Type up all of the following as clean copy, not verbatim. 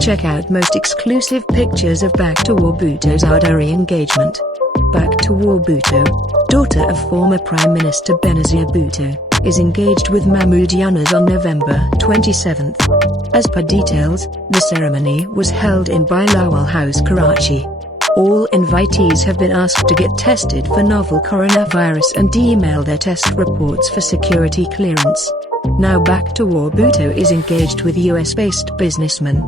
Check out most exclusive pictures of Bakhtawar Bhutto Zardari engagement. Bakhtawar Bhutto, daughter of former Prime Minister Benazir Bhutto, is engaged with Mahmood Yunus on November 27th. As per details, the ceremony was held in Balawl House, Karachi. All invitees have been asked to get tested for novel coronavirus and email their test reports for security clearance. Now Bakhtawar Bhutto is engaged with US-based businessman.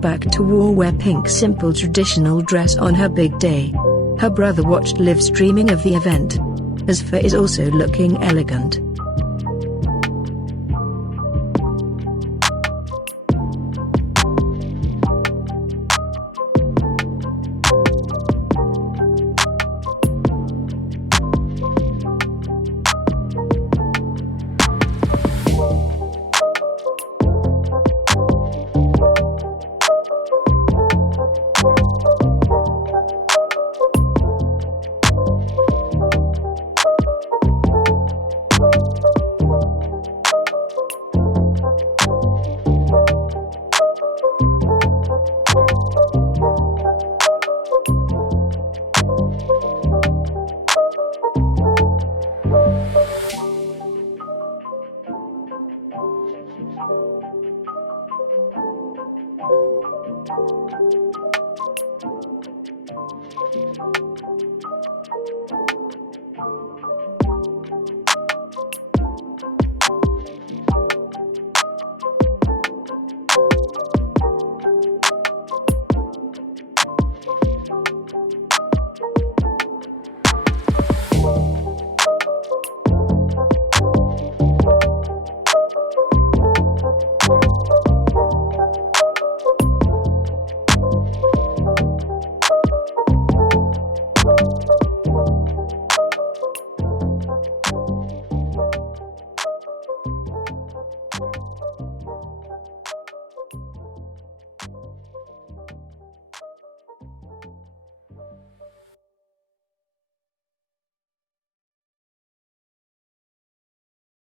Bakhtawar wear pink simple traditional dress on her big day. Her brother watched live streaming of the event. Àصfہ is also looking elegant.